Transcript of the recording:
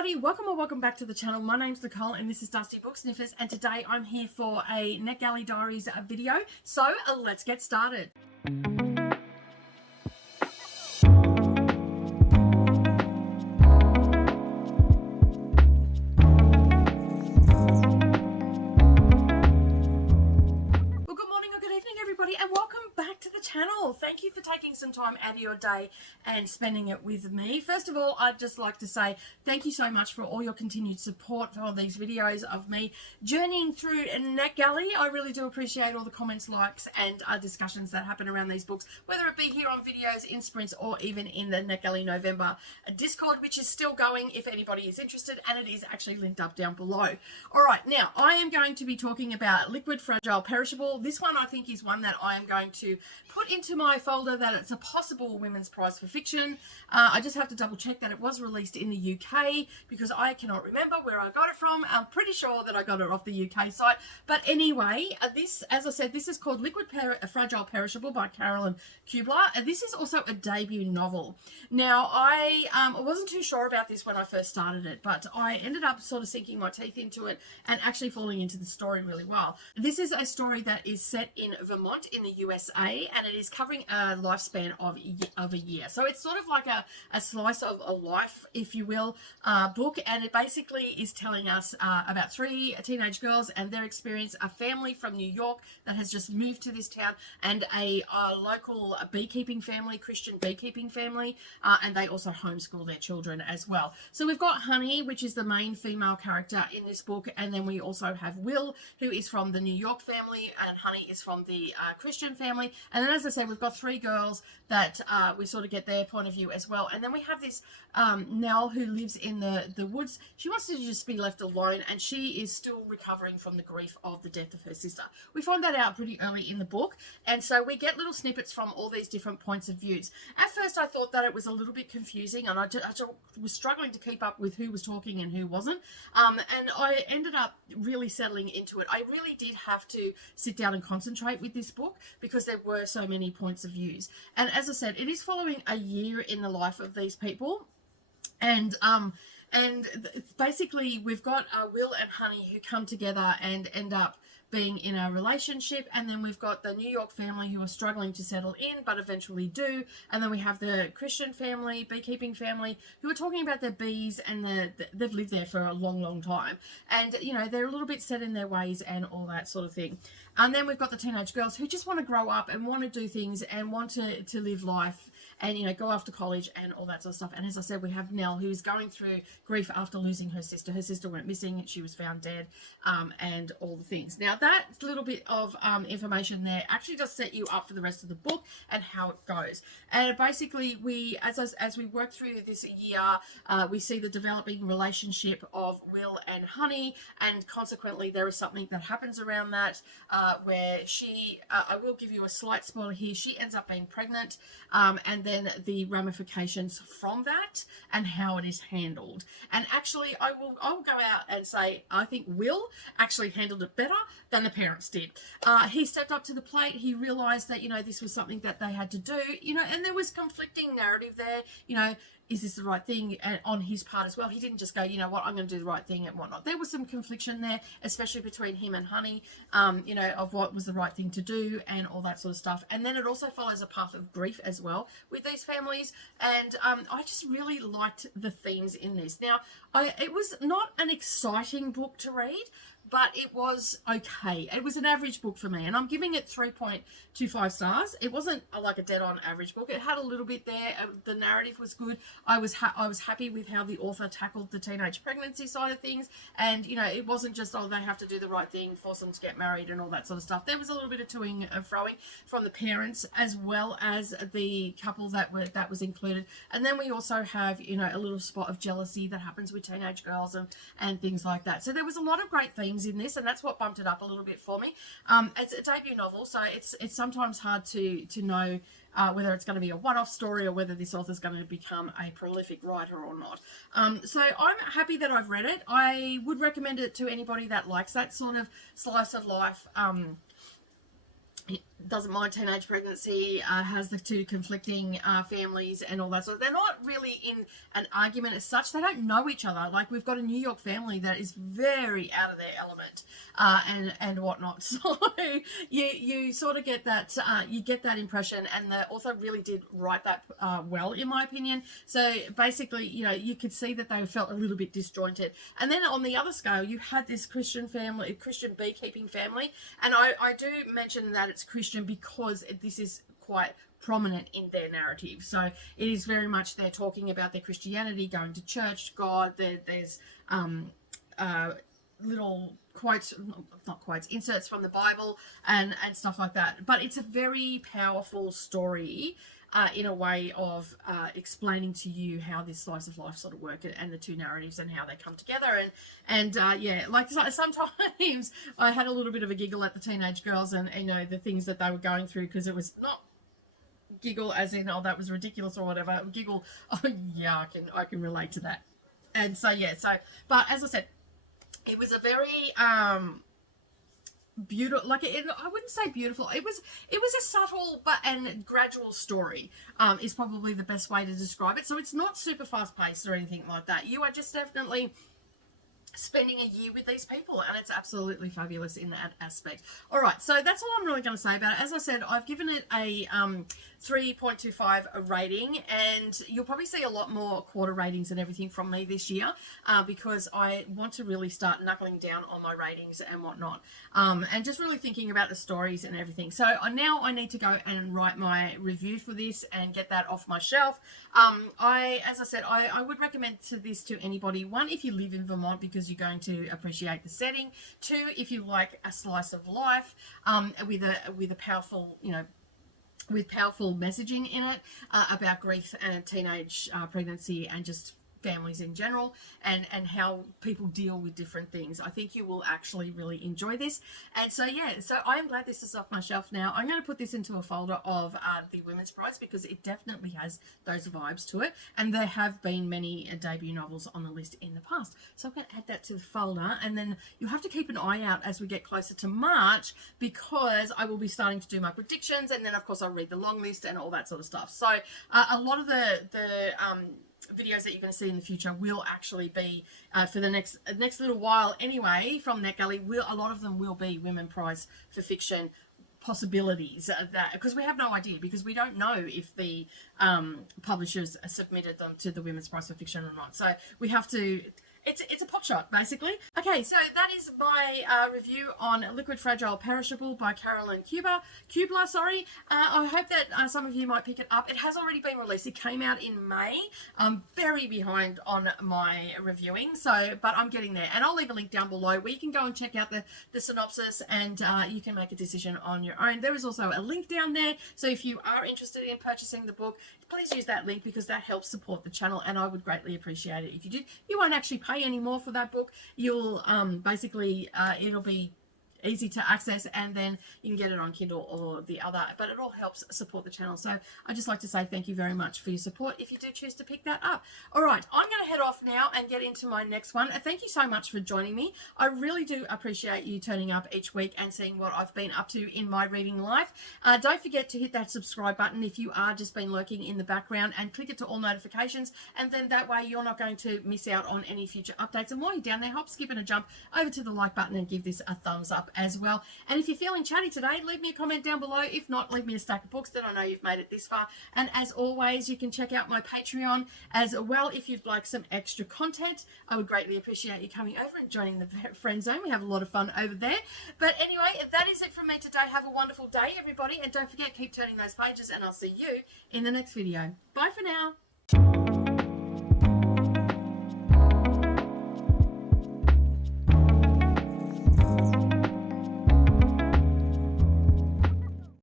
everybody, welcome or welcome back to the channel. My name's Nicole and this is Dusty Book Sniffers, and today I'm here for a NetGalley Diaries video. So let's get started. And welcome back to the channel. Thank you for taking some time out of your day and spending it with me. First of all, I'd just like to say thank you so much for all your continued support for all these videos of me journeying through NetGalley. I really do appreciate all the comments, likes, and discussions that happen around these books, whether it be here on videos, in sprints, or even in the NetGalley November Discord, which is still going if anybody is interested, and it is actually linked up down below. All right, now I am going to be talking about Liquid, Fragile, Perishable. This one I think is one that I am going to put into my folder that it's a possible women's prize for fiction. I just have to double check that it was released in the UK because I cannot remember where I got it from. I'm pretty sure that I got it off the UK site. But anyway, this, as I said, this is called Liquid, Fragile, Perishable by Carolyn Kubler. And this is also a debut novel. Now, I wasn't too sure about this when I first started it, but I ended up sort of sinking my teeth into it and actually falling into the story really well. This is a story that is set in Vermont in the USA, and it is covering a lifespan of a year. So it's sort of like a slice of a life, if you will, book, and it basically is telling us about three teenage girls and their experience, a family from New York that has just moved to this town, and a local beekeeping family, Christian beekeeping family, and they also homeschool their children as well. So we've got Honey, which is the main female character in this book, and then we also have Will, who is from the New York family, and Honey is from the Christian family. And then, as I said, we've got three girls that we sort of get their point of view as well. And then we have this Nell, who lives in the woods. She wants to just be left alone, and she is still recovering from the grief of the death of her sister. We find that out pretty early in the book, and so we get little snippets from all these different points of views. At first, I thought that it was a little bit confusing, and I was struggling to keep up with who was talking and who wasn't. And I ended up really settling into it. I really did have to sit down and concentrate with this book because there were so many points of views. And as I said, it is following a year in the life of these people. And basically we've got Will and Honey who come together and end up being in a relationship, and then we've got the New York family who are struggling to settle in but eventually do, and then we have the Christian family, beekeeping family, who are talking about their bees, and they've lived there for a long time, and you know, they're a little bit set in their ways and all that sort of thing. And then we've got the teenage girls who just want to grow up and want to do things and want to live life and, you know, go after college and all that sort of stuff. And as I said, we have Nell, who's going through grief after losing her sister. Her sister went missing, she was found dead, and all the things. Now, that little bit of information there actually does set you up for the rest of the book and how it goes. And basically, as we work through this year, we see the developing relationship of Will and Honey, and consequently, there is something that happens around that where she, I will give you a slight spoiler here, she ends up being pregnant, and then the ramifications from that and how it is handled. And actually, I will go out and say I think Will actually handled it better than the parents did. He stepped up to the plate. He realized that, you know, this was something that they had to do, you know, and there was conflicting narrative there, you know. Is this the right thing on his part as well? He didn't just go, you know what, I'm going to do the right thing and whatnot. There was some confliction there, especially between him and Honey, you know, of what was the right thing to do and all that sort of stuff. And then it also follows a path of grief as well with these families. And I just really liked the themes in this. Now, it was not an exciting book to read, but it was okay. It was an average book for me, and I'm giving it 3.25 stars. It wasn't like a dead-on average book. It had a little bit there. The narrative was good. I was happy with how the author tackled the teenage pregnancy side of things, and you know, it wasn't just, oh, they have to do the right thing, force them to get married and all that sort of stuff. There was a little bit of toing and froing from the parents as well as the couple that was included. And then we also have, you know, a little spot of jealousy that happens with teenage girls and things like that. So there was a lot of great themes in this, and that's what bumped it up a little bit for me. It's a debut novel, so it's sometimes hard to know whether it's going to be a one-off story or whether this author's going to become a prolific writer or not. So I'm happy that I've read it. I would recommend it to anybody that likes that sort of slice of life doesn't mind teenage pregnancy, has the two conflicting families and all that. So they're not really in an argument as such. They don't know each other. Like, we've got a New York family that is very out of their element and whatnot. So you sort of get that, you get that impression, and the author really did write that well, in my opinion. So basically, you know, you could see that they felt a little bit disjointed. And then on the other scale, you had this Christian family, Christian beekeeping family. And I do mention that it's Christian because this is quite prominent in their narrative. So it is very much they're talking about their Christianity, going to church, God. There's little quotes, not quotes, inserts from the Bible and stuff like that. But it's a very powerful story in a way of explaining to you how this slice of life sort of work, and the two narratives and how they come together. And yeah, like sometimes I had a little bit of a giggle at the teenage girls and you know, the things that they were going through, because it was not giggle as in, oh, that was ridiculous or whatever. Giggle, oh yeah, I can relate to that. And so yeah, but as I said, it was a very beautiful, like I wouldn't say beautiful, it was a subtle and gradual story, is probably the best way to describe it. So it's not super fast paced or anything like that. You are just definitely spending a year with these people, and it's absolutely fabulous in that aspect. All right, so that's all I'm really going to say about it. As I said, I've given it a 3.25 rating, and you'll probably see a lot more quarter ratings and everything from me this year, because I want to really start knuckling down on my ratings and whatnot, and just really thinking about the stories and everything. So now I need to go and write my review for this and get that off my shelf. As I said, I would recommend this to anybody. One, if you live in Vermont, because you're going to appreciate the setting. Two, if you like a slice of life with a powerful, you know, with powerful messaging in it about grief and teenage pregnancy and just families in general, and how people deal with different things. I think you will actually really enjoy this. And so yeah, so I'm glad this is off my shelf now. I'm going to put this into a folder of the Women's Prize, because it definitely has those vibes to it, and there have been many debut novels on the list in the past. So I'm going to add that to the folder, and then you'll have to keep an eye out as we get closer to March, because I will be starting to do my predictions, and then of course I'll read the long list and all that sort of stuff. So a lot of the videos that you're going to see in the future will actually be for the next little while anyway from NetGalley. A lot of them will be Women Prize for Fiction possibilities, that because we have no idea, because we don't know if the publishers submitted them to the Women's Prize for Fiction or not. So we have to, it's a pot shot basically. Okay, so that is my review on Liquid Fragile Perishable by Carolyn Kubler. I hope that some of you might pick it up. It has already been released. It came out in May. I'm very behind on my reviewing, but I'm getting there, and I'll leave a link down below where you can go and check out the synopsis, and you can make a decision on your own. There is also a link down there, so if you are interested in purchasing the book, please use that link, because that helps support the channel, and I would greatly appreciate it if you did. You won't actually pay any more for that book. You'll basically it'll be easy to access, and then you can get it on Kindle or the other, but it all helps support the channel. So I'd just like to say thank you very much for your support if you do choose to pick that up. All right, I'm going to head off now and get into my next one. Thank you so much for joining me. I really do appreciate you turning up each week and seeing what I've been up to in my reading life. Don't forget to hit that subscribe button if you are just been lurking in the background, and click it to all notifications, and then that way you're not going to miss out on any future updates. And while you're down there, hop, skip and a jump over to the like button and give this a thumbs up as well. And if you're feeling chatty today, leave me a comment down below. If not, leave me a stack of books, that I know you've made it this far. And as always, you can check out my Patreon as well if you'd like some extra content. I would greatly appreciate you coming over and joining the friend zone. We have a lot of fun over there. But anyway, that is it from me today. Have a wonderful day, everybody, and don't forget, keep turning those pages, and I'll see you in the next video. Bye for now.